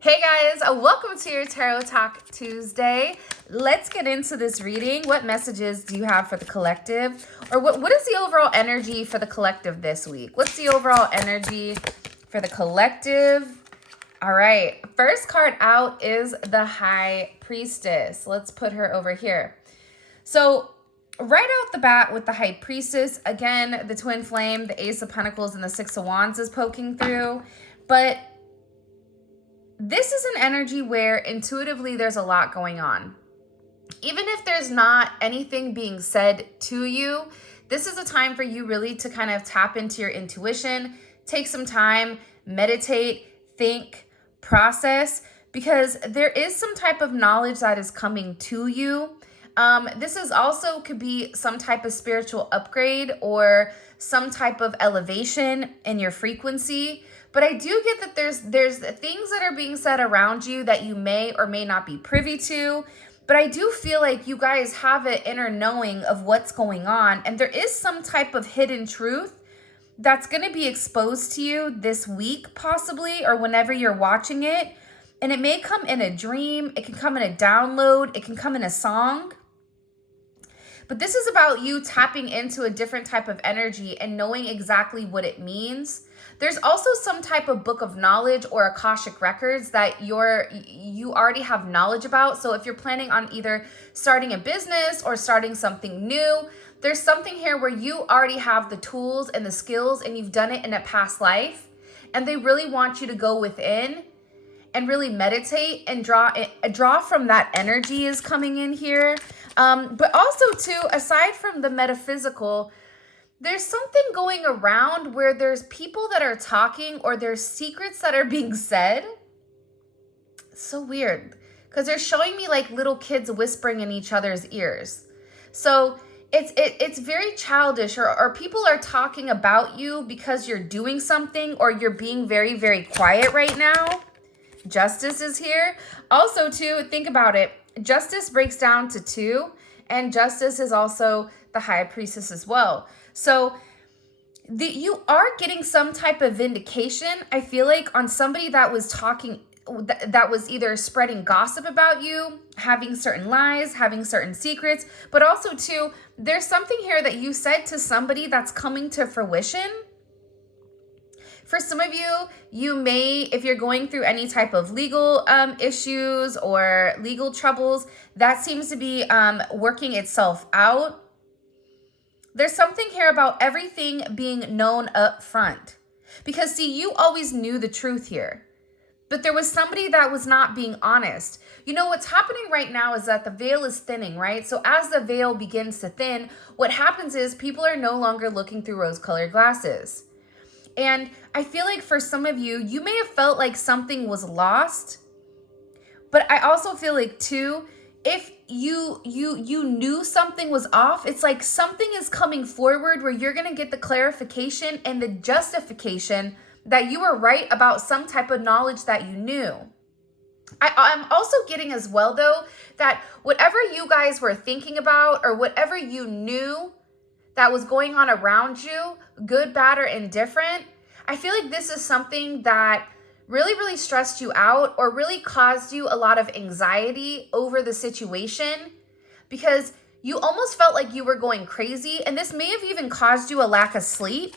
Hey guys, welcome to your Tarot Talk Tuesday. Let's get into this reading. What messages do you have for the collective? Or what is the overall energy for the collective this week? What's the overall energy for the collective? All right, first card out is the High Priestess. Let's put her over here. So right out the bat with the High Priestess, again, the Twin Flame, the Ace of Pentacles, and the Six of Wands is poking through. But this is an energy where intuitively there's a lot going on. Even if there's not anything being said to you, this is a time for you really to kind of tap into your intuition, take some time, meditate, think, process, because there is some type of knowledge that is coming to you. This is also could be some type of spiritual upgrade or some type of elevation in your frequency. But I do get that there's things that are being said around you that you may or may not be privy to. But I do feel like you guys have an inner knowing of what's going on. And there is some type of hidden truth that's going to be exposed to you this week, possibly, or whenever you're watching it. And it may come in a dream. It can come in a download. It can come in a song. But this is about you tapping into a different type of energy and knowing exactly what it means. There's also some type of book of knowledge or Akashic records that you already have knowledge about. So if you're planning on either starting a business or starting something new, there's something here where you already have the tools and the skills and you've done it in a past life. And they really want you to go within and really meditate and draw from that energy is coming in here. But also too, aside from the metaphysical, there's something going around where there's people that are talking or there's secrets that are being said. It's so weird because they're showing me like little kids whispering in each other's ears. So it's very childish, or people are talking about you because you're doing something or you're being very, very quiet right now. Justice is here. Also too, think about it. Justice breaks down to 2, and Justice is also the High Priestess as well. So you are getting some type of vindication, I feel like, on somebody that was talking, that was either spreading gossip about you, having certain lies, having certain secrets, but also too, there's something here that you said to somebody that's coming to fruition. For some of you, you may, if you're going through any type of legal issues or legal troubles, that seems to be working itself out. There's something here about everything being known up front. Because see, you always knew the truth here. But there was somebody that was not being honest. You know, what's happening right now is that the veil is thinning, right? So as the veil begins to thin, what happens is people are no longer looking through rose-colored glasses. And I feel like for some of you, you may have felt like something was lost. But I also feel like too, if you knew something was off, it's like something is coming forward where you're going to get the clarification and the justification that you were right about some type of knowledge that you knew. I'm also getting as well, though, that whatever you guys were thinking about or whatever you knew that was going on around you, good, bad, or indifferent, I feel like this is something that really, really stressed you out or really caused you a lot of anxiety over the situation because you almost felt like you were going crazy, and this may have even caused you a lack of sleep.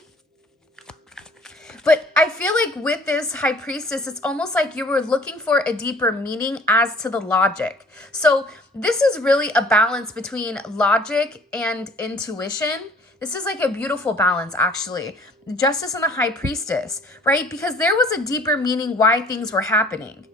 But I feel like with this High Priestess, it's almost like you were looking for a deeper meaning as to the logic. So this is really a balance between logic and intuition. This is like a beautiful balance, actually. Justice and the High Priestess, right? Because there was a deeper meaning why things were happening.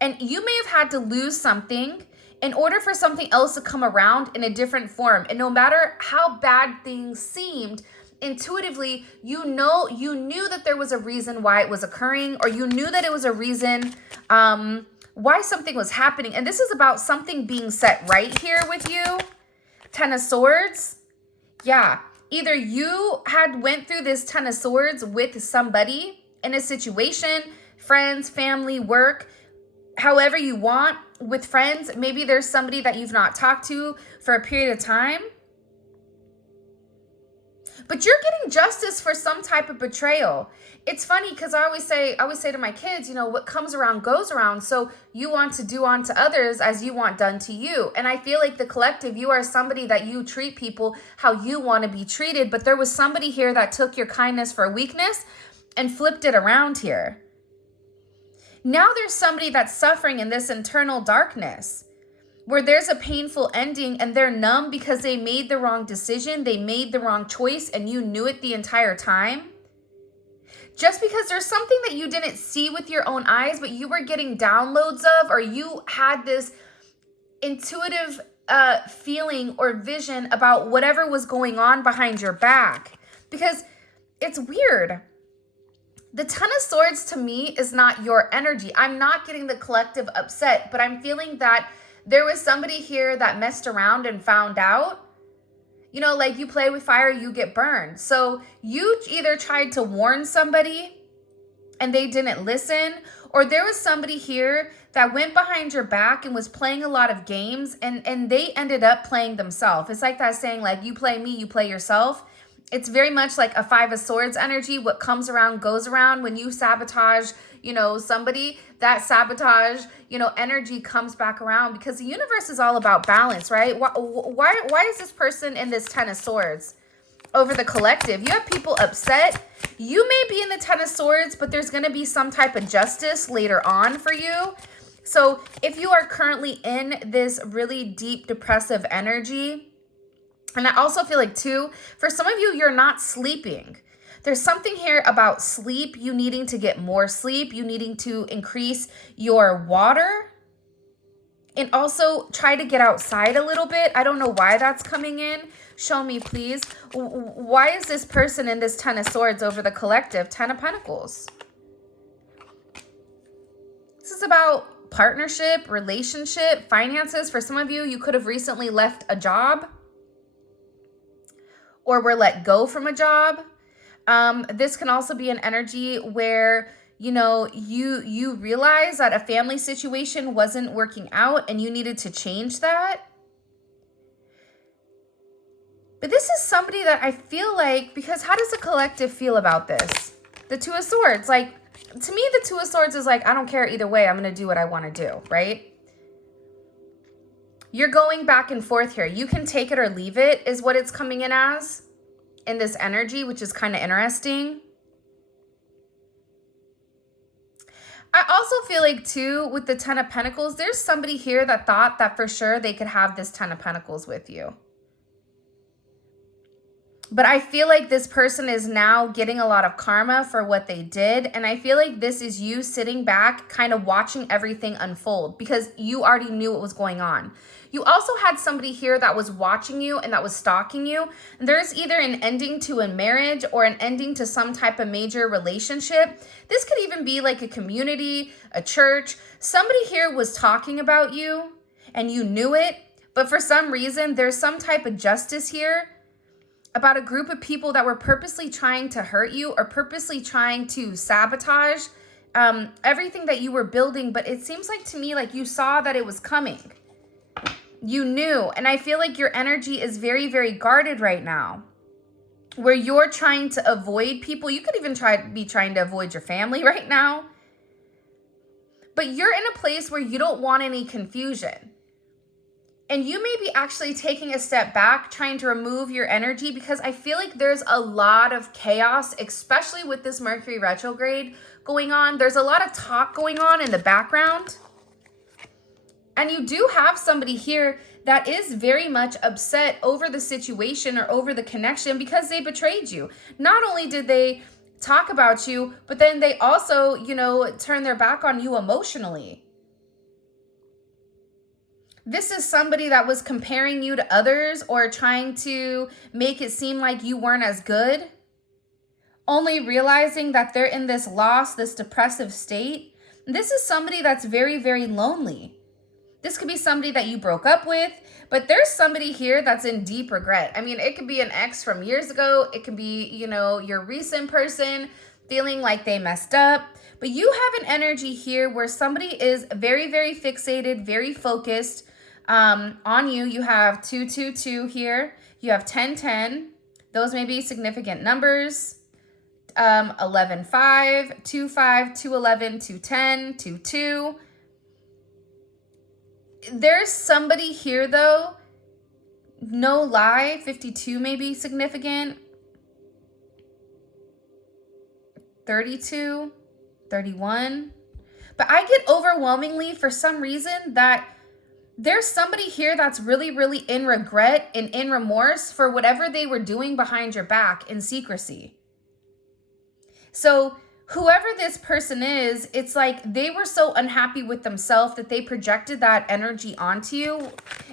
And you may have had to lose something in order for something else to come around in a different form. And no matter how bad things seemed, intuitively, you knew that there was a reason why it was occurring, or you knew that it was a reason why something was happening. And this is about something being set right here with you. 10 of Swords. Yeah. Either you had went through this 10 of Swords with somebody in a situation, friends, family, work, however you want. With friends, maybe there's somebody that you've not talked to for a period of time. But you're getting justice for some type of betrayal. It's funny because I always say to my kids, you know, what comes around goes around. So you want to do unto others as you want done to you. And I feel like the collective, you are somebody that you treat people how you want to be treated. But there was somebody here that took your kindness for weakness and flipped it around here. Now there's somebody that's suffering in this internal darkness, where there's a painful ending and they're numb because they made the wrong decision, they made the wrong choice, and you knew it the entire time. Just because there's something that you didn't see with your own eyes, but you were getting downloads of, or you had this intuitive feeling or vision about whatever was going on behind your back. Because it's weird. The Ten of Swords to me is not your energy. I'm not getting the collective upset, but I'm feeling that there was somebody here that messed around and found out. You know, like you play with fire, you get burned. So you either tried to warn somebody and they didn't listen, or there was somebody here that went behind your back and was playing a lot of games and they ended up playing themselves. It's like that saying, like, you play me, you play yourself. It's very much like a Five of Swords energy. What comes around goes around. When you sabotage, you know, somebody, that sabotage, you know, energy comes back around, because the universe is all about balance, right? Why is this person in this Ten of Swords over the collective? You have people upset. You may be in the Ten of Swords, but there's going to be some type of justice later on for you. So if you are currently in this really deep depressive energy, and I also feel like too, for some of you, you're not sleeping. There's something here about sleep, you needing to get more sleep, you needing to increase your water, and also try to get outside a little bit. I don't know why that's coming in. Show me, please. Why is this person in this Ten of Swords over the collective? Ten of Pentacles. This is about partnership, relationship, finances. For some of you, you could have recently left a job or were let go from a job. This can also be an energy where, you know, you realize that a family situation wasn't working out and you needed to change that. But this is somebody that I feel like, because how does the collective feel about this? The Two of Swords, like, to me, the Two of Swords is like, I don't care either way. I'm going to do what I want to do, right? You're going back and forth here. You can take it or leave it is what it's coming in as in this energy, which is kind of interesting. I also feel like too, with the Ten of Pentacles, there's somebody here that thought that for sure they could have this Ten of Pentacles with you. But I feel like this person is now getting a lot of karma for what they did. And I feel like this is you sitting back, kind of watching everything unfold, because you already knew what was going on. You also had somebody here that was watching you and that was stalking you. There's either an ending to a marriage or an ending to some type of major relationship. This could even be like a community, a church. Somebody here was talking about you and you knew it. But for some reason, there's some type of justice here about a group of people that were purposely trying to hurt you or purposely trying to sabotage everything that you were building. But it seems like to me like you saw that it was coming. You knew. And I feel like your energy is very, very guarded right now, where you're trying to avoid people. You could even be trying to avoid your family right now. But you're in a place where you don't want any confusion. And you may be actually taking a step back, trying to remove your energy, because I feel like there's a lot of chaos, especially with this Mercury retrograde going on. There's a lot of talk going on in the background. And you do have somebody here that is very much upset over the situation or over the connection because they betrayed you. Not only did they talk about you, but then they also, you know, turn their back on you emotionally. This is somebody that was comparing you to others or trying to make it seem like you weren't as good, only realizing that they're in this loss, this depressive state. This is somebody that's very, very lonely. This could be somebody that you broke up with, but there's somebody here that's in deep regret. I mean, it could be an ex from years ago. It could be, you know, your recent person feeling like they messed up. But you have an energy here where somebody is very, very fixated, very focused on you. You have 222 here. You have 1010, Those may be significant numbers. 11, 5, 2, 5, 2, 11, 2, 10, 2, 2. There's somebody here though, no lie, 52 may be significant. 32, 31. But I get overwhelmingly for some reason that there's somebody here that's really, really in regret and in remorse for whatever they were doing behind your back in secrecy. So whoever this person is, it's like they were so unhappy with themselves that they projected that energy onto you.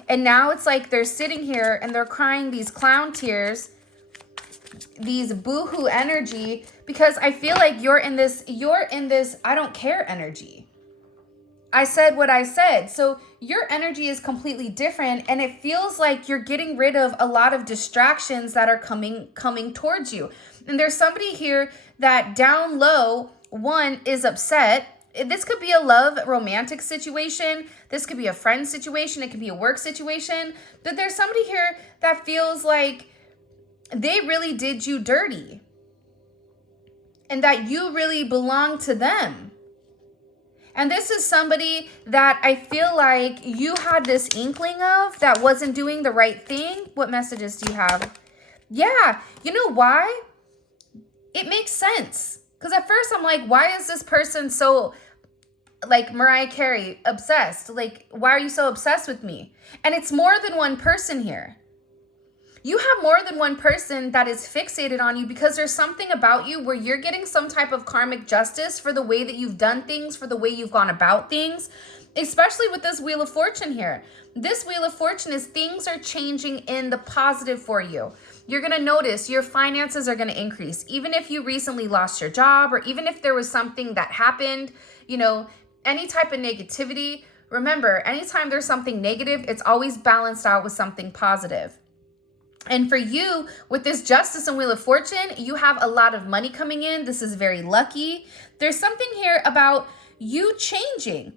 And now it's like they're sitting here and they're crying these clown tears, these boohoo energy, because I feel like you're in this I don't care energy. I said what I said. So your energy is completely different, and it feels like you're getting rid of a lot of distractions that are coming towards you. And there's somebody here that down low, one, is upset. This could be a love romantic situation. This could be a friend situation. It could be a work situation. But there's somebody here that feels like they really did you dirty and that you really belong to them. And this is somebody that I feel like you had this inkling of that wasn't doing the right thing. What messages do you have? Yeah, you know why? It makes sense. Because at first I'm like, why is this person so, like Mariah Carey, obsessed? Like, why are you so obsessed with me? And it's more than one person here. You have more than one person that is fixated on you because there's something about you where you're getting some type of karmic justice for the way that you've done things, for the way you've gone about things, especially with this Wheel of Fortune here. This Wheel of Fortune is things are changing in the positive for you. You're going to notice your finances are going to increase. Even if you recently lost your job, or even if there was something that happened, you know, any type of negativity. Remember, anytime there's something negative, it's always balanced out with something positive. And for you, with this Justice and Wheel of Fortune, you have a lot of money coming in. This is very lucky. There's something here about you changing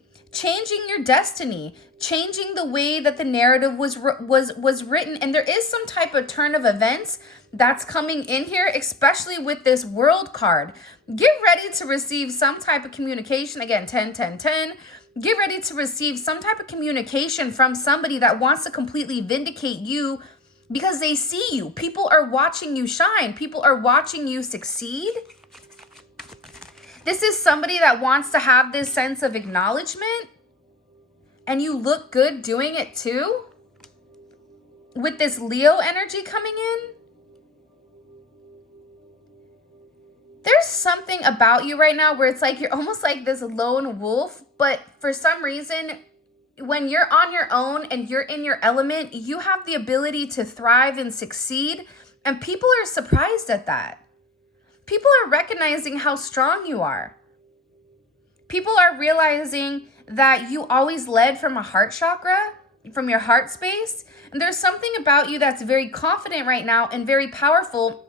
your destiny, changing the way that the narrative was written. And there is some type of turn of events that's coming in here, especially with this World card. Get ready to receive some type of communication. Again, 10, 10, 10. Get ready to receive some type of communication from somebody that wants to completely vindicate you, because they see you. People are watching you shine. People are watching you succeed. This is somebody that wants to have this sense of acknowledgement, and you look good doing it too. With this Leo energy coming in, there's something about you right now where it's like you're almost like this lone wolf, but for some reason, when you're on your own and you're in your element, you have the ability to thrive and succeed. And people are surprised at that. People are recognizing how strong you are. People are realizing that you always led from a heart chakra, from your heart space. And there's something about you that's very confident right now and very powerful.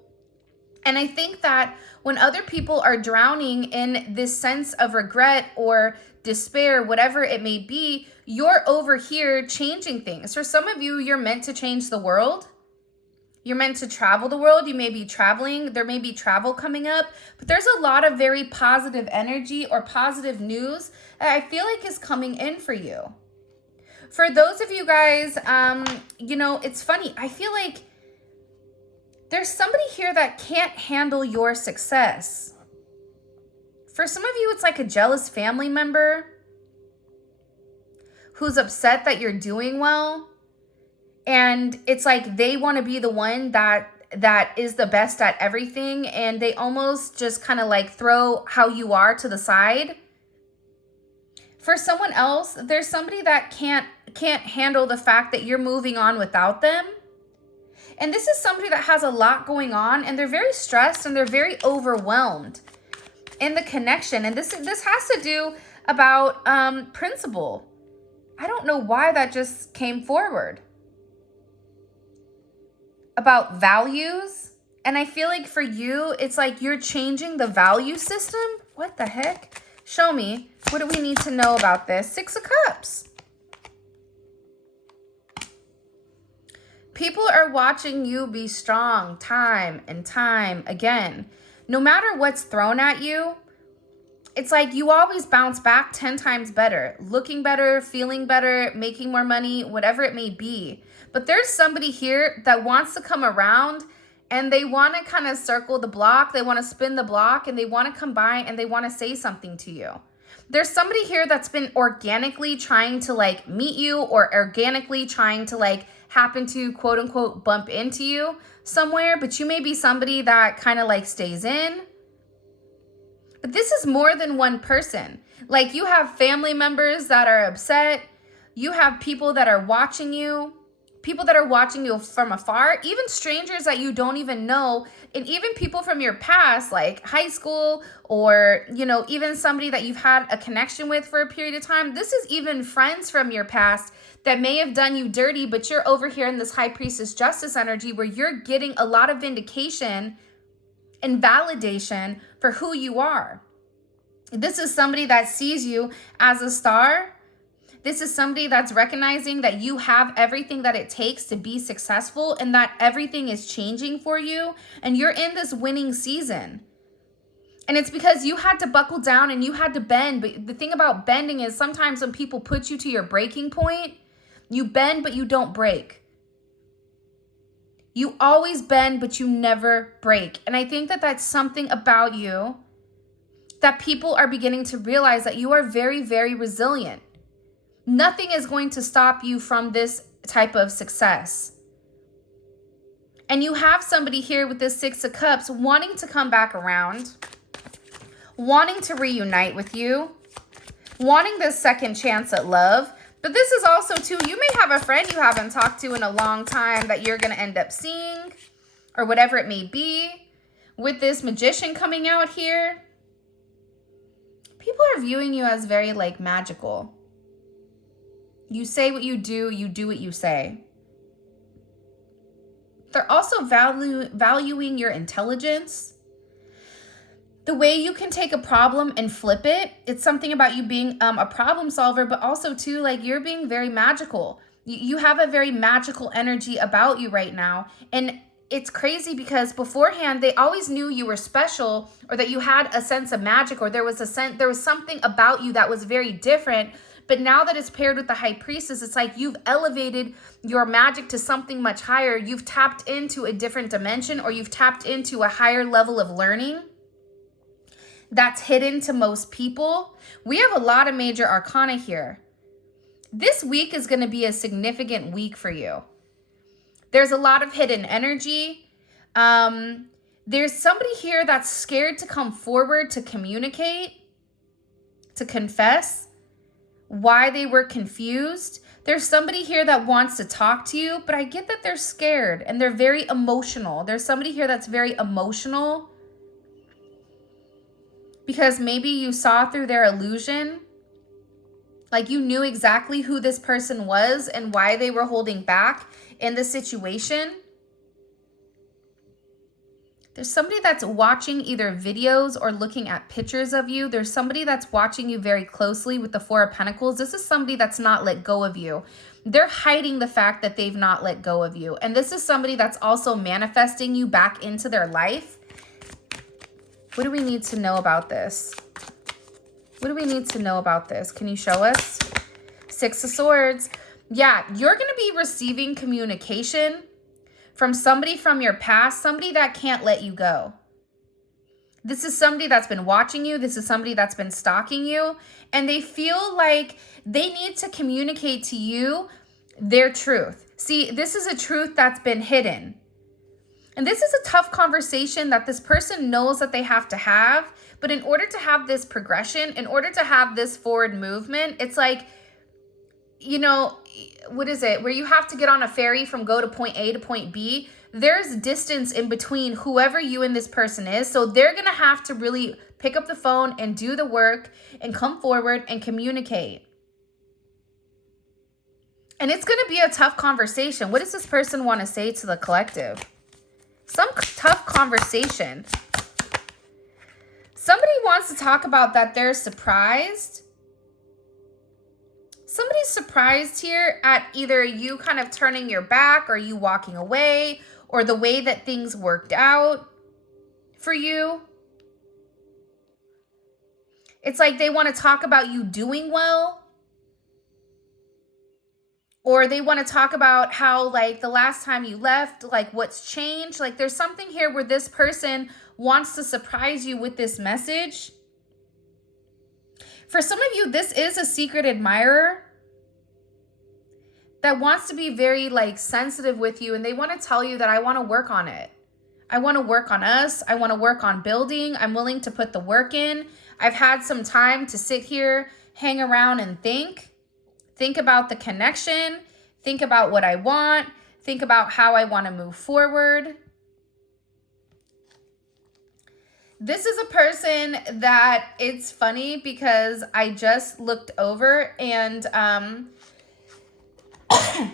And I think that when other people are drowning in this sense of regret or despair, whatever it may be, you're over here changing things. For some of you, you're meant to change the world. You're meant to travel the world. You may be traveling. There may be travel coming up, but there's a lot of very positive energy or positive news that I feel like is coming in for you. For those of you guys, you know, it's funny. I feel like there's somebody here that can't handle your success. For some of you, it's like a jealous family member who's upset that you're doing well. And it's like they want to be the one that is the best at everything. And they almost just kind of like throw how you are to the side. For someone else, there's somebody that can't handle the fact that you're moving on without them. And this is somebody that has a lot going on, and they're very stressed and they're very overwhelmed in the connection. And this has to do about principle. I don't know why that just came forward. About values. And I feel like for you, it's like you're changing the value system. What the heck? Show me. What do we need to know about this? 6 of Cups. People are watching you be strong time and time again. No matter what's thrown at you, it's like you always bounce back 10 times better, looking better, feeling better, making more money, whatever it may be. But there's somebody here that wants to come around and they want to kind of circle the block. They want to spin the block and they want to come by and they want to say something to you. There's somebody here that's been organically trying to like meet you or organically trying to like happen to quote unquote bump into you somewhere, but you may be somebody that kind of like stays in. But this is more than one person. Like you have family members that are upset. You have people that are watching you. People that are watching you from afar. Even strangers that you don't even know. And even people from your past, like high school or, you know, even somebody that you've had a connection with for a period of time. This is even friends from your past that may have done you dirty, but you're over here in this high priestess justice energy where you're getting a lot of vindication and validation for who you are. This is somebody that sees you as a star. This is somebody that's recognizing that you have everything that it takes to be successful and that everything is changing for you and you're in this winning season. And it's because you had to buckle down and you had to bend. But the thing about bending is sometimes when people put you to your breaking point, you bend but you don't break. You always bend, but you never break. And I think that that's something about you that people are beginning to realize that you are very, very resilient. Nothing is going to stop you from this type of success. And you have somebody here with this Six of Cups wanting to come back around, wanting to reunite with you, wanting this second chance at love. But this is also, too, you may have a friend you haven't talked to in a long time that you're going to end up seeing or whatever it may be. With this Magician coming out here, people are viewing you as very, like, magical. You say what you do what you say. They're also valuing your intelligence. The way you can take a problem and flip it. It's something about you being a problem solver, but also too, like you're being very magical. You have a very magical energy about you right now. And it's crazy because beforehand, they always knew you were special or that you had a sense of magic or there was something about you that was very different. But now that it's paired with the High Priestess, it's like you've elevated your magic to something much higher. You've tapped into a different dimension or you've tapped into a higher level of learning that's hidden to most people. We have a lot of major arcana here. This week is going to be a significant week for you. There's a lot of hidden energy. There's somebody here that's scared to come forward to communicate, to confess why they were confused. There's somebody here that wants to talk to you, but I get that they're scared and they're very emotional. There's somebody here that's very emotional because maybe you saw through their illusion. Like you knew exactly who this person was and why they were holding back in the situation. There's somebody that's watching either videos or looking at pictures of you. There's somebody that's watching you very closely with the Four of Pentacles. This is somebody that's not let go of you. They're hiding the fact that they've not let go of you. And this is somebody that's also manifesting you back into their life. What do we need to know about this? What do we need to know about this? Can you show us? Six of Swords. Yeah, you're going to be receiving communication from somebody from your past, somebody that can't let you go. This is somebody that's been watching you. This is somebody that's been stalking you. And they feel like they need to communicate to you their truth. See, this is a truth that's been hidden. And this is a tough conversation that this person knows that they have to have. But in order to have this progression, in order to have this forward movement, it's like, you know, what is it? Where you have to get on a ferry from go to point A to point B. There's distance in between whoever you and this person is. So they're going to have to really pick up the phone and do the work and come forward and communicate. And it's going to be a tough conversation. What does this person want to say to the collective? Some tough conversation. Somebody wants to talk about that they're surprised. Somebody's surprised here at either you kind of turning your back or you walking away or the way that things worked out for you. It's like they want to talk about you doing well, or they want to talk about how like the last time you left, like what's changed. Like there's something here where this person wants to surprise you with this message. For some of you, this is a secret admirer that wants to be very like sensitive with you, and they want to tell you that I want to work on it. I want to work on us. I want to work on building. I'm willing to put the work in. I've had some time to sit here, hang around and think about the connection, think about what I want, think about how I want to move forward. This is a person that it's funny because I just looked over and,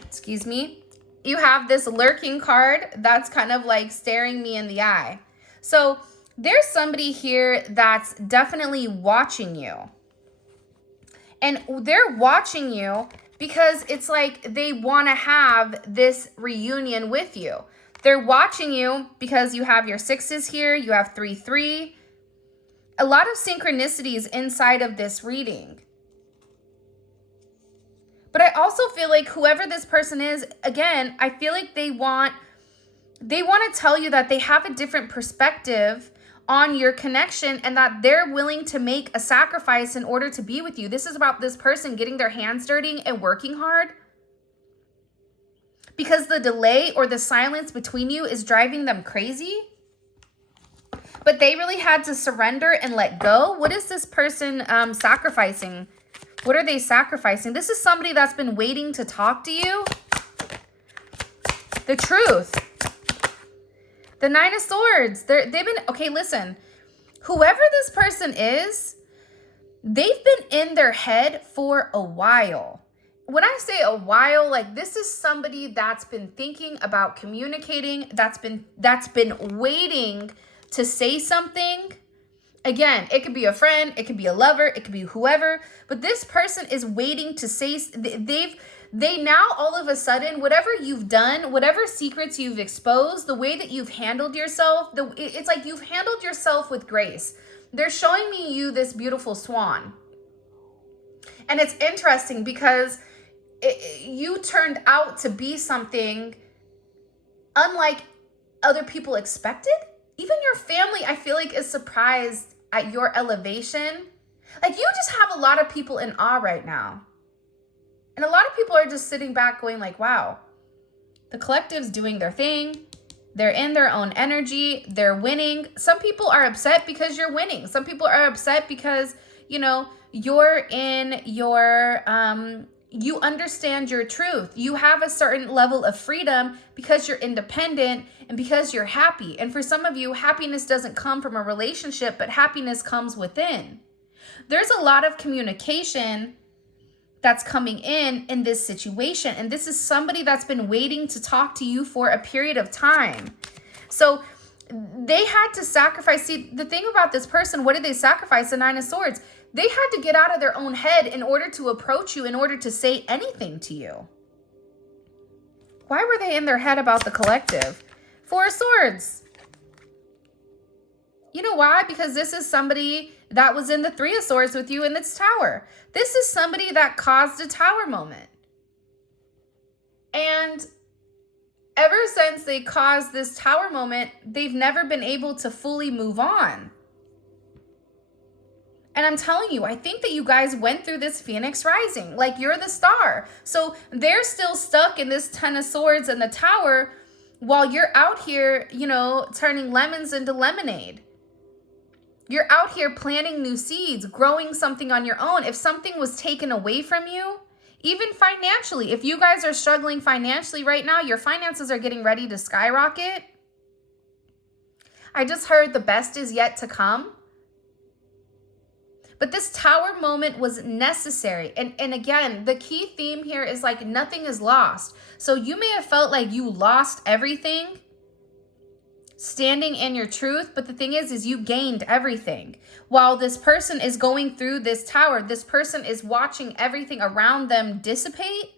excuse me, you have this lurking card that's kind of like staring me in the eye. So there's somebody here that's definitely watching you. And they're watching you because it's like they want to have this reunion with you. They're watching you because you have your sixes here. You have 3-3. A lot of synchronicities inside of this reading. But I also feel like whoever this person is, again, I feel like they want to tell you that they have a different perspective on your connection and that they're willing to make a sacrifice in order to be with you. This is about this person getting their hands dirty and working hard because the delay or the silence between you is driving them crazy. But they really had to surrender and let go. What is this person sacrificing? What are they sacrificing? This is somebody that's been waiting to talk to you. The truth. The 9 of Swords. They've been, okay, listen. Whoever this person is, they've been in their head for a while. When I say a while, like this is somebody that's been thinking about communicating, that's been waiting to say something. Again, it could be a friend, it could be a lover, it could be whoever, but this person is waiting to say, they now all of a sudden, whatever you've done, whatever secrets you've exposed, the way that you've handled yourself, it's like you've handled yourself with grace. They're showing me you this beautiful swan. And it's interesting because you turned out to be something unlike other people expected. Even your family, I feel like, is surprised at your elevation. Like, you just have a lot of people in awe right now. And a lot of people are just sitting back going like, wow, the collective's doing their thing. They're in their own energy. They're winning. Some people are upset because you're winning. Some people are upset because, you know, you're in your, you understand your truth. You have a certain level of freedom because you're independent and because you're happy. And for some of you, happiness doesn't come from a relationship, but happiness comes within. There's a lot of communication that's coming in this situation. And this is somebody that's been waiting to talk to you for a period of time. So they had to sacrifice. See, the thing about this person, what did they sacrifice? The 9 of Swords. They had to get out of their own head in order to approach you, in order to say anything to you. Why were they in their head about the collective? 4 of Swords. You know why? Because this is somebody that was in the 3 of Swords with you in this tower. This is somebody that caused a tower moment. And ever since they caused this tower moment, they've never been able to fully move on. And I'm telling you, I think that you guys went through this Phoenix Rising. Like, you're the star. So they're still stuck in this 10 of Swords and the tower while you're out here, you know, turning lemons into lemonade. You're out here planting new seeds, growing something on your own. If something was taken away from you, even financially, if you guys are struggling financially right now, your finances are getting ready to skyrocket. I just heard the best is yet to come. But this tower moment was necessary. And again, the key theme here is like nothing is lost. So you may have felt like you lost everything. standing in your truth. But the thing is you gained everything. While this person is going through this tower, this person is watching everything around them dissipate.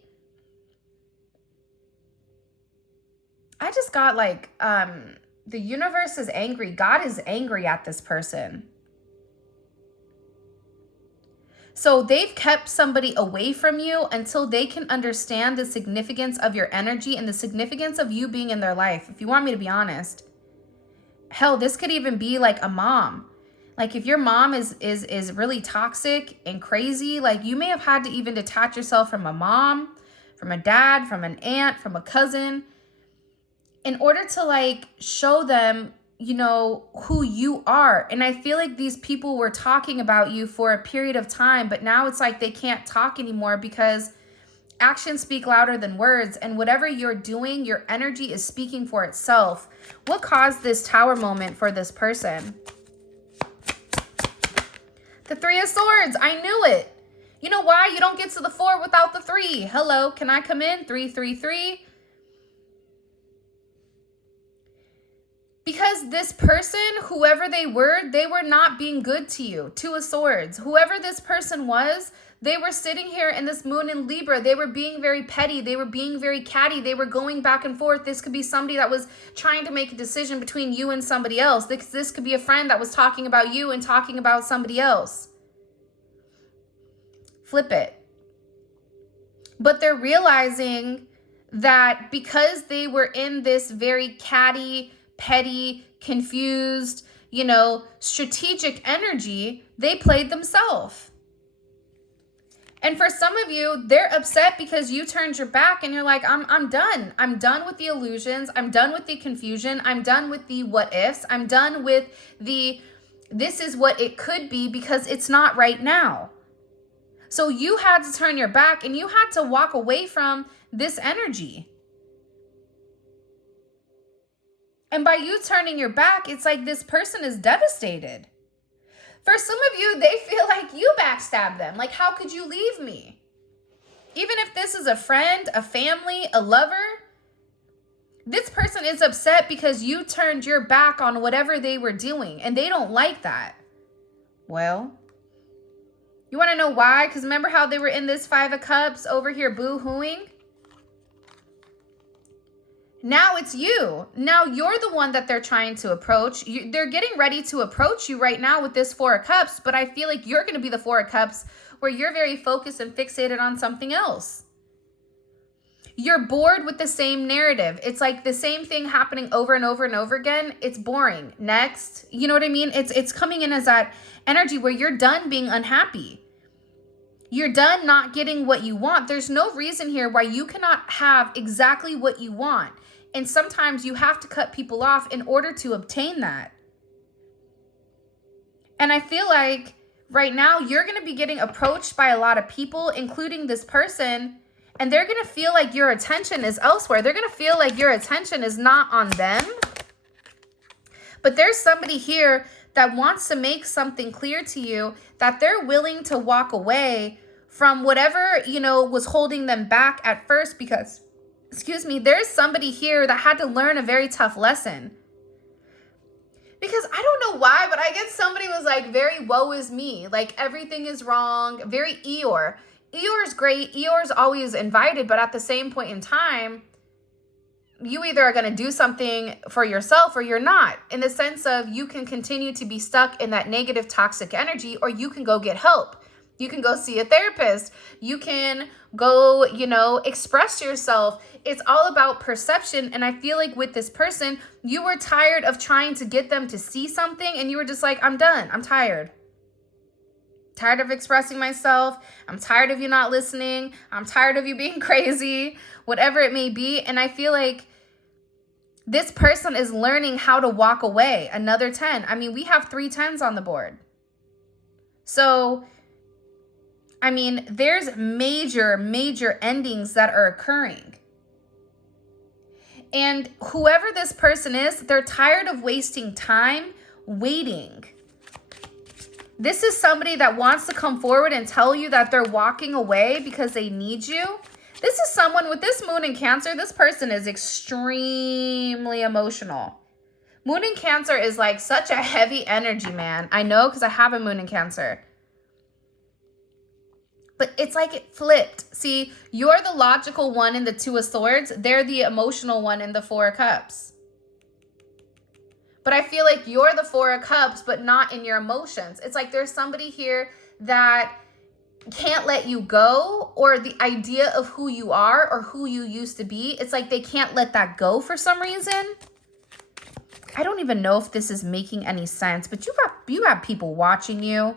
I just got like, the universe is angry. God is angry at this person. So they've kept somebody away from you until they can understand the significance of your energy and the significance of you being in their life. If you want me to be honest, hell, this could even be like a mom. Like if your mom is really toxic and crazy, like you may have had to even detach yourself from a mom, from a dad, from an aunt, from a cousin, in order to like show them, you know, who you are. And I feel like these people were talking about you for a period of time, but now it's like they can't talk anymore because actions speak louder than words. And whatever you're doing, your energy is speaking for itself. What caused this tower moment for this person? The Three of Swords. I knew it. You know why? You don't get to the 4 without the 3. Hello, can I come in? 3, 3, 3. Because this person, whoever they were not being good to you. 2 of Swords. Whoever this person was, they were sitting here in this moon in Libra. They were being very petty. They were being very catty. They were going back and forth. This could be somebody that was trying to make a decision between you and somebody else. This could be a friend that was talking about you and talking about somebody else. Flip it. But they're realizing that because they were in this very catty, petty, confused, you know, strategic energy, they played themselves. And for some of you, they're upset because you turned your back and you're like, I'm done. I'm done with the illusions. I'm done with the confusion. I'm done with the what ifs. I'm done with the this is what it could be because it's not right now. So you had to turn your back and you had to walk away from this energy. And by you turning your back, it's like this person is devastated. For some of you, they feel like you backstabbed them. Like, how could you leave me? Even if this is a friend, a family, a lover, this person is upset because you turned your back on whatever they were doing, and they don't like that. Well, you want to know why? Because remember how they were in this 5 of Cups over here boo-hooing? Now it's you. Now you're the one that they're trying to approach. They're getting ready to approach you right now with this 4 of Cups, but I feel like you're going to be the 4 of Cups where you're very focused and fixated on something else. You're bored with the same narrative. It's like the same thing happening over and over and over again. It's boring. Next. You know what I mean? It's coming in as that energy where you're done being unhappy. You're done not getting what you want. There's no reason here why you cannot have exactly what you want. And sometimes you have to cut people off in order to obtain that. And I feel like right now you're going to be getting approached by a lot of people, including this person, and they're going to feel like your attention is elsewhere. They're going to feel like your attention is not on them. But there's somebody here that wants to make something clear to you that they're willing to walk away from whatever, you know, was holding them back at first because, excuse me, there's somebody here that had to learn a very tough lesson. Because I don't know why, but I guess somebody was like very woe is me. Like everything is wrong. Very Eeyore. Eeyore's great. Eeyore's always invited, but at the same point in time, you either are going to do something for yourself or you're not. In the sense of you can continue to be stuck in that negative toxic energy, or you can go get help. You can go see a therapist. You can go, you know, express yourself. It's all about perception. And I feel like with this person, you were tired of trying to get them to see something. And you were just like, I'm done. I'm tired. Tired of expressing myself. I'm tired of you not listening. I'm tired of you being crazy, whatever it may be. And I feel like this person is learning how to walk away. Another 10. I mean, we have 3 10s on the board. So, I mean, there's major endings that are occurring. And whoever this person is, they're tired of wasting time waiting. This is somebody that wants to come forward and tell you that they're walking away because they need you. This is someone with this moon in Cancer. This person is extremely emotional. Moon in Cancer is like such a heavy energy, man. I know because I have a moon in Cancer. But it's like it flipped. See, you're the logical one in the Two of Swords. They're the emotional one in the Four of Cups. But I feel like you're the Four of Cups, but not in your emotions. It's like there's somebody here that can't let you go, or the idea of who you are or who you used to be. It's like they can't let that go for some reason. I don't even know if this is making any sense, but you have people watching you.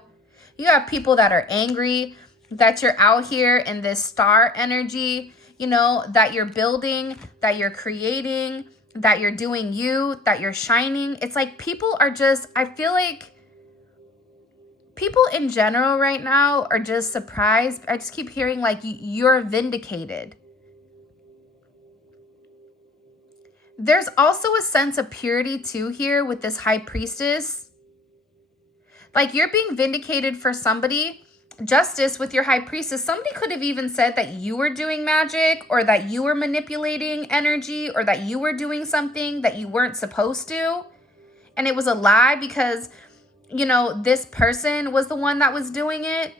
You have people that are angry that you're out here in this star energy, you know, that you're building, that you're creating, that you're doing you, that you're shining. It's like people are just, I feel like people in general right now are just surprised. I just keep hearing like you're vindicated. There's also a sense of purity too here with this High Priestess. Like you're being vindicated for somebody. Justice with your High Priestess. Somebody could have even said that you were doing magic, or that you were manipulating energy, or that you were doing something that you weren't supposed to. And it was a lie because, you know, this person was the one that was doing it.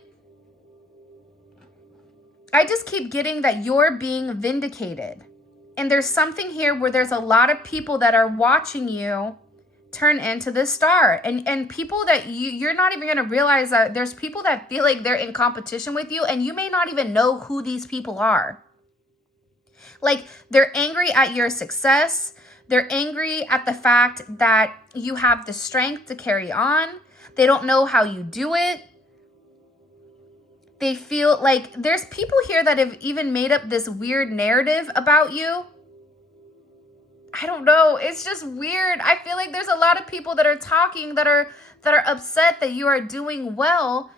I just keep getting that you're being vindicated. And there's something here where there's a lot of people that are watching you turn into this star, and people that you're not even going to realize that there's people that feel like they're in competition with you, and you may not even know who these people are. Like they're angry at your success. They're angry at the fact that you have the strength to carry on. They don't know how you do it. They feel like there's people here that have even made up this weird narrative about you. I don't know. It's just weird. I feel like there's a lot of people that are talking that are upset that you are doing well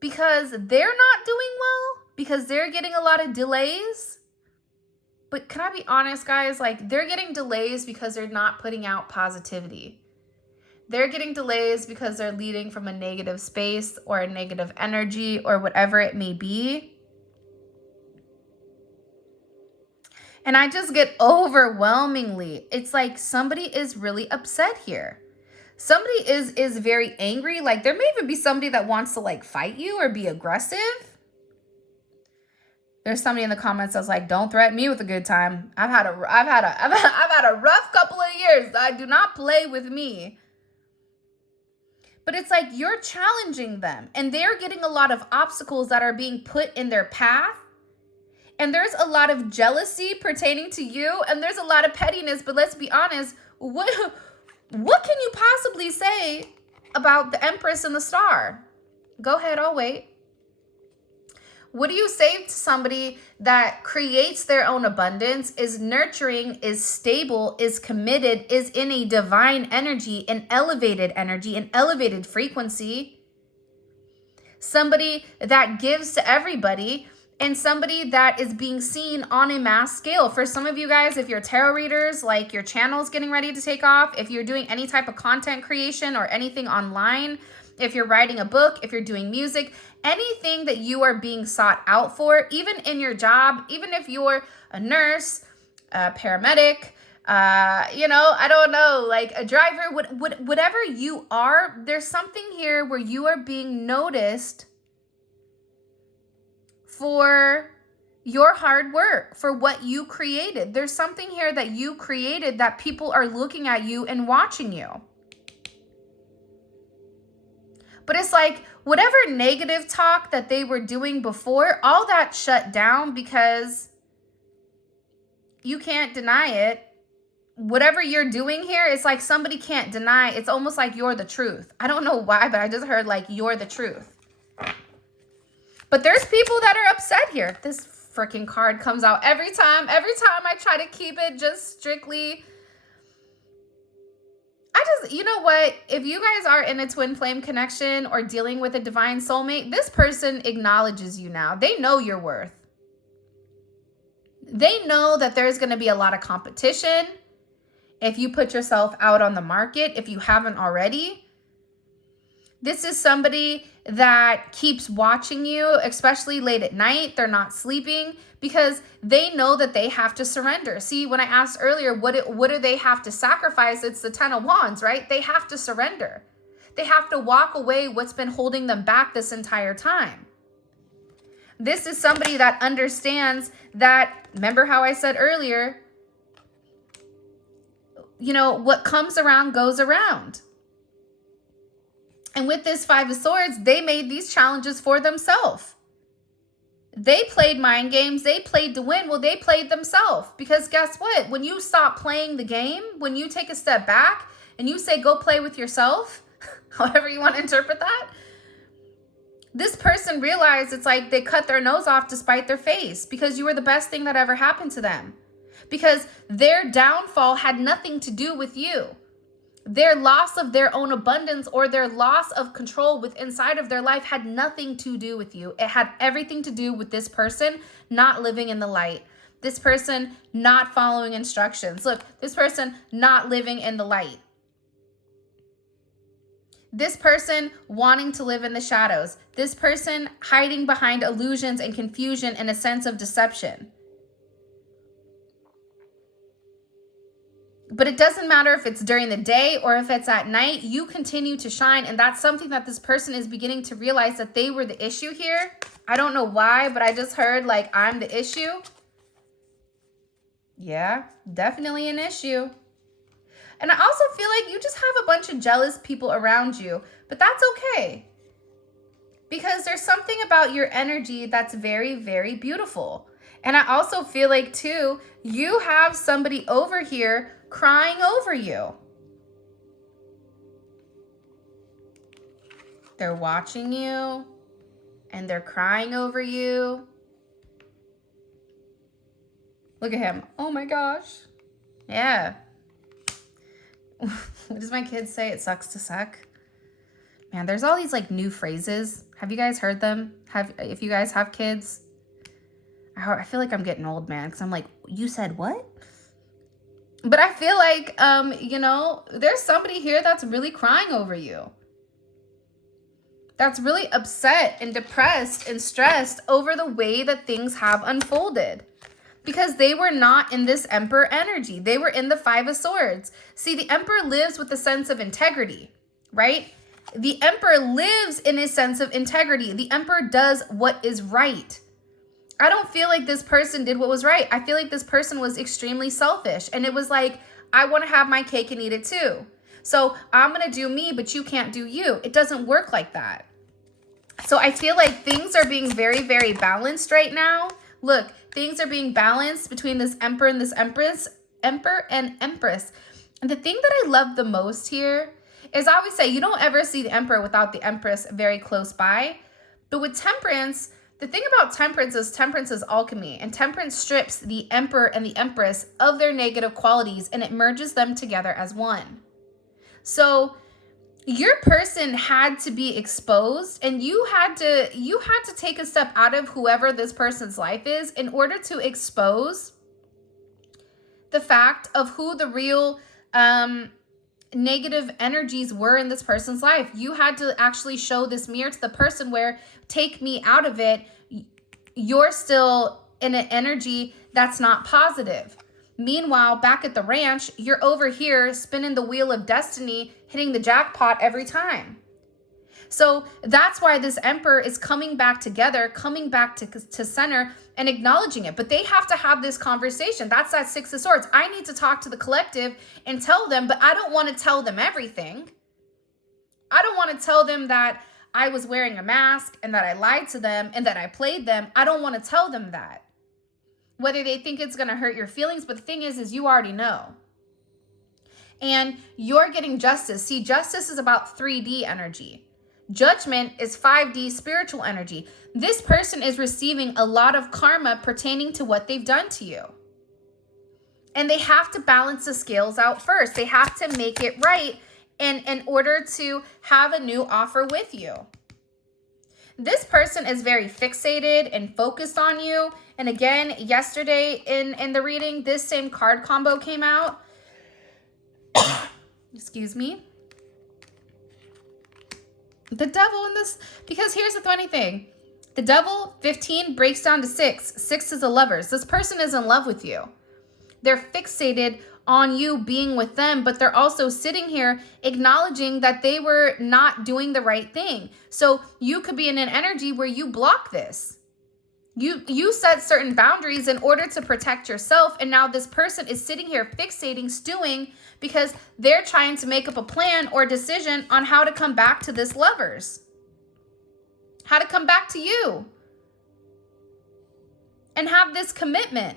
because they're not doing well, because they're getting a lot of delays. But can I be honest, guys? Like they're getting delays because they're not putting out positivity. They're getting delays because they're leading from a negative space or a negative energy or whatever it may be. And I just get overwhelmingly, it's like somebody is really upset here. Somebody is very angry. Like there may even be somebody that wants to like fight you or be aggressive. There's somebody in the comments that's like, don't threaten me with a good time. I've had a rough couple of years. Do not play with me. But it's like you're challenging them, and they're getting a lot of obstacles that are being put in their path. And there's a lot of jealousy pertaining to you, and there's a lot of pettiness. But let's be honest, what can you possibly say about the Empress and the Star? Go ahead, I'll wait. What do you say to somebody that creates their own abundance, is nurturing, is stable, is committed, is in a divine energy, an elevated frequency? Somebody that gives to everybody, and somebody that is being seen on a mass scale. For some of you guys, if you're tarot readers, like your channel's getting ready to take off, if you're doing any type of content creation or anything online, if you're writing a book, if you're doing music, anything that you are being sought out for, even in your job, even if you're a nurse, a paramedic, I don't know, like a driver, whatever you are, there's something here where you are being noticed for your hard work, for what you created. There's something here that you created that people are looking at you and watching you. But it's like whatever negative talk that they were doing before, all that shut down because you can't deny it. Whatever you're doing here, it's like somebody can't deny. It's almost like you're the truth. I don't know why, but I just heard like you're the truth. But there's people that are upset here. This freaking card comes out every time. Every time I try to keep it just strictly. You know what? If you guys are in a twin flame connection or dealing with a divine soulmate, this person acknowledges you now. They know your worth. They know that there's going to be a lot of competition if you put yourself out on the market, if you haven't already. This is somebody that keeps watching you, especially late at night. They're not sleeping because they know that they have to surrender. See, when I asked earlier, what do they have to sacrifice? It's the 10 of Wands, right? They have to surrender. They have to walk away what's been holding them back this entire time. This is somebody that understands that, remember how I said earlier, you know, what comes around goes around. And with this Five of Swords, they made these challenges for themselves. They played mind games. They played to win. Well, they played themselves. Because guess what? When you stop playing the game, when you take a step back and you say, go play with yourself, however you want to interpret that, this person realized it's like they cut their nose off to spite their face because you were the best thing that ever happened to them. Because their downfall had nothing to do with you. Their loss of their own abundance or their loss of control with inside of their life had nothing to do with you. It had everything to do with this person not living in the light. This person not following instructions. Look, this person not living in the light. This person wanting to live in the shadows. This person hiding behind illusions and confusion and a sense of deception. But it doesn't matter if it's during the day or if it's at night, you continue to shine. And that's something that this person is beginning to realize, that they were the issue here. I don't know why, but I just heard like, I'm the issue. Yeah, definitely an issue. And I also feel like you just have a bunch of jealous people around you, but that's okay. Because there's something about your energy that's very, very beautiful. And I also feel like too, you have somebody over here crying over you. They're watching you and they're crying over you. Look at him. Oh my gosh. Yeah. What does my kids say? It sucks to suck. Man, there's all these like new phrases. Have you guys heard them? If you guys have kids? I feel like I'm getting old, man, because I'm like, you said what? But I feel like, you know, there's somebody here that's really crying over you. That's really upset and depressed and stressed over the way that things have unfolded. Because they were not in this Emperor energy. They were in the Five of Swords. See, the Emperor lives with a sense of integrity, right? The Emperor lives in a sense of integrity. The Emperor does what is right. I don't feel like this person did what was right. I feel like this person was extremely selfish. And it was like, I want to have my cake and eat it too. So I'm going to do me, but you can't do you. It doesn't work like that. So I feel like things are being very, very balanced right now. Look, things are being balanced between this Emperor and this Empress, Emperor and Empress. And the thing that I love the most here is, I always say, you don't ever see the Emperor without the Empress very close by. But with Temperance, the thing about Temperance is alchemy, and Temperance strips the Emperor and the Empress of their negative qualities, and it merges them together as one. So your person had to be exposed, and you had to take a step out of whoever this person's life is in order to expose the fact of who the real negative energies were in this person's life. You had to actually show this mirror to the person where, take me out of it, you're still in an energy that's not positive. Meanwhile, back at the ranch, you're over here spinning the wheel of destiny, hitting the jackpot every time. So that's why this Emperor is coming back together, coming back to center and acknowledging it. But they have to have this conversation. That's that Six of Swords. I need to talk to the collective and tell them, but I don't want to tell them everything. I don't want to tell them that I was wearing a mask and that I lied to them and that I played them. I don't want to tell them that. Whether they think it's going to hurt your feelings, but the thing is you already know. And you're getting justice. See, justice is about 3D energy. Judgment is 5D spiritual energy. This person is receiving a lot of karma pertaining to what they've done to you. And they have to balance the scales out first. They have to make it right in order to have a new offer with you. This person is very fixated and focused on you. And again, yesterday in the reading, this same card combo came out. Excuse me. The devil in this, because here's the funny thing. The devil, 15, breaks down to 6. 6 is a lovers. This person is in love with you. They're fixated on you being with them, but they're also sitting here acknowledging that they were not doing the right thing. So you could be in an energy where you block this. You set certain boundaries in order to protect yourself, and now this person is sitting here fixating, stewing, because they're trying to make up a plan or decision on how to come back to this lovers. How to come back to you and have this commitment.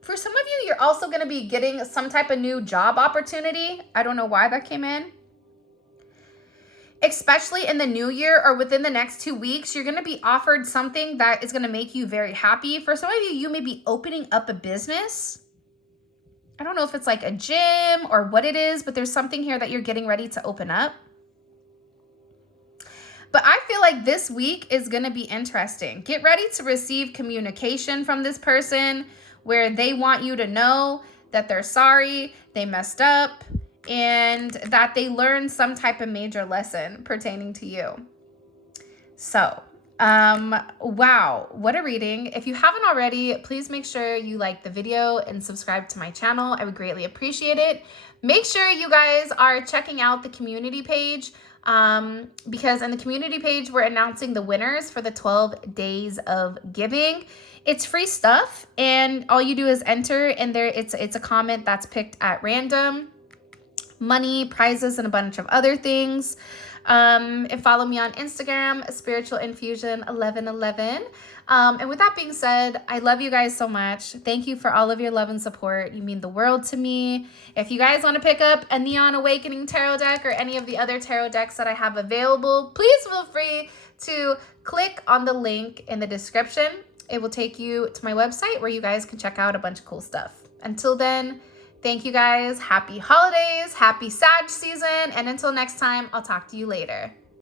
For some of you, you're also going to be getting some type of new job opportunity. I don't know why that came in. Especially in the new year or within the next 2 weeks, you're going to be offered something that is going to make you very happy. For some of you, you may be opening up a business. I don't know if it's like a gym or what it is, but there's something here that you're getting ready to open up. But I feel like this week is going to be interesting. Get ready to receive communication from this person where they want you to know that they're sorry, they messed up, and that they learned some type of major lesson pertaining to you. So, wow, what a reading. If you haven't already, please make sure you like the video and subscribe to my channel. I would greatly appreciate it. Make sure you guys are checking out the community page, because in the community page, we're announcing the winners for the 12 days of giving. It's free stuff, and all you do is enter, and there it's a comment that's picked at random. Money, prizes, and a bunch of other things. And follow me on Instagram, Spiritual Infusion 1111. And with that being said, I love you guys so much. Thank you for all of your love and support. You mean the world to me. If you guys want to pick up a Neon Awakening tarot deck or any of the other tarot decks that I have available, please feel free to click on the link in the description. It will take you to my website where you guys can check out a bunch of cool stuff. Until then, thank you guys. Happy holidays. Happy Sag season. And until next time, I'll talk to you later.